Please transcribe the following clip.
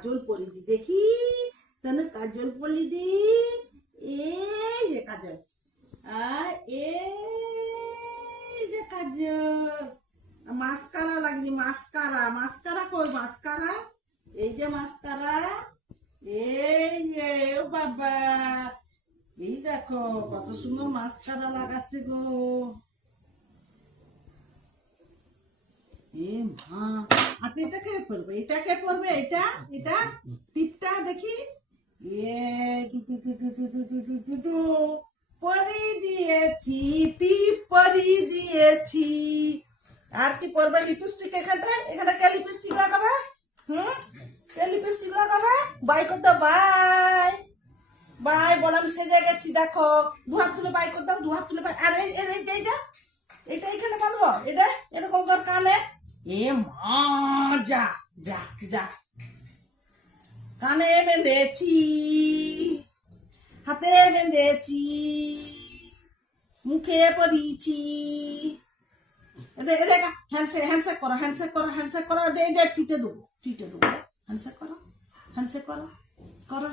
কাজল পরি দি দেখি তাহলে কাজল পরি দি এই যে কাজল আর এই যে কাজল মাস্কারা লাগনি মাস্কারা মাস্কারা কই মাস্কারা এই যে মাস্কারা এই যে ও বাবা এই দেখো কত সুন্দর মাস্কারা লাগাচ্ছে গো এ মা আর এটা কে পরবে এটা কে পরবে এটা এটা টিপটা দেখি এ টু টু টু টু টু টু টু টু টু পরি দিয়েছি টিপ পরি দিয়েছি আর কি পরবে লিপস্টিক এখানটা কে লিপস্টিক লাগাবে কে লিপস্টিক লাগাবে বাই কর দাও বাই বাই বললাম সেজে গেছি দেখো দু হাত তুলে বাই কর দাও দু হাত তুলে বাই আর এইটা এটা এখানে বাঁধবো এটা এরকম কর কানে এ মা যা যা যা কানে বেঁধেছি হাতে বেঁধেছি মুখে পরিয়েছি হ্যান্ডশেক করো দে টিটে দেবো হ্যান্ডশেক করো করো